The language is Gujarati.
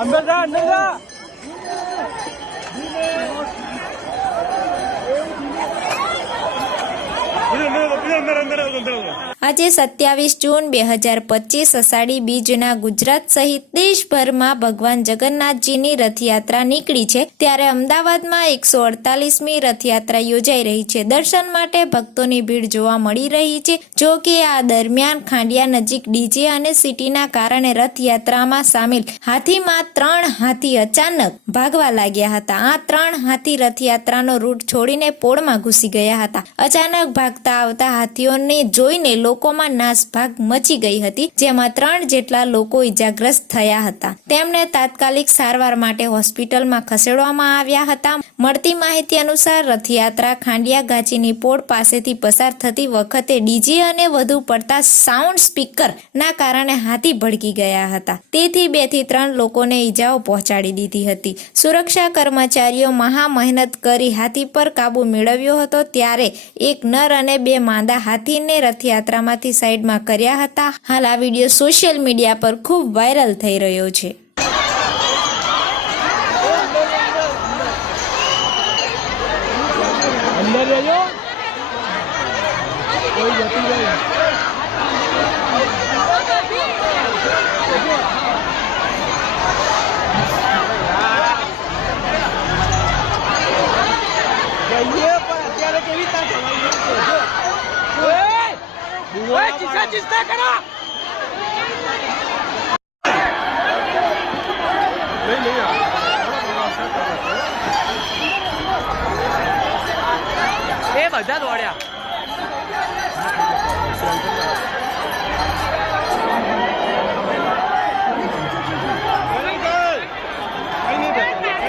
અંદર જા અંદર જા અંદર અંદર અંદર આજે સત્યાવીસ જૂન બે હજાર પચીસ અષાઢી બીજના ગુજરાત સહિત દેશભરમાં ભગવાન જગન્નાથજીની રથયાત્રા નીકળી છે. ત્યારે અમદાવાદમાં એકસો અડતાલીસમી રથયાત્રા યોજાઈ રહી છે. દર્શન માટે ભક્તોની ભીડ જોવા મળી રહી છે. જો કે આ દરમિયાન ખાંડિયા નજીક ડીજે અને સિટીના કારણે રથયાત્રામાં સામેલ હાથીમાં ત્રણ હાથી અચાનક ભાગવા લાગ્યા હતા. આ ત્રણ હાથી રથયાત્રાનો રૂટ છોડીને પોળમાં ઘૂસી ગયા હતા. અચાનક ભાગતા આવતા હાથીઓને જોઈને લોકોમાં નાસભાગ મચી ગઈ હતી, જેમાં ત્રણ જેટલા લોકો ઈજાગ્રસ્ત થયા હતા. તેમને તાત્કાલિક સારવાર માટે હોસ્પિટલમાં ખસેડવામાં આવ્યા હતા. મળતી માહિતી અનુસાર રથયાત્રા ખાંડિયા ગાચીની પોળ પાસેથી પસાર થતી વખતે ડીજે અને વધુ પડતા સાઉન્ડ સ્પીકર ના કારણે હાથી ભડકી ગયા હતા. તેથી બેથી ત્રણ લોકોને ઈજાઓ પહોંચાડી દીધી હતી. સુરક્ષા કર્મચારીઓ મહા મહેનત કરી હાથી પર કાબુ મેળવ્યો હતો, ત્યારે એક નર અને બે માંદા હાથીને રથયાત્રામાંથી સાઈડમાં કર્યા હતા. હાલ આ વીડિયો સોશિયલ મીડિયા પર ખૂબ વાયરલ થઈ રહ્યો છે. અંદર કોઈ જતી ચીસા ચીસા કરો એ બધા દોડ્યા.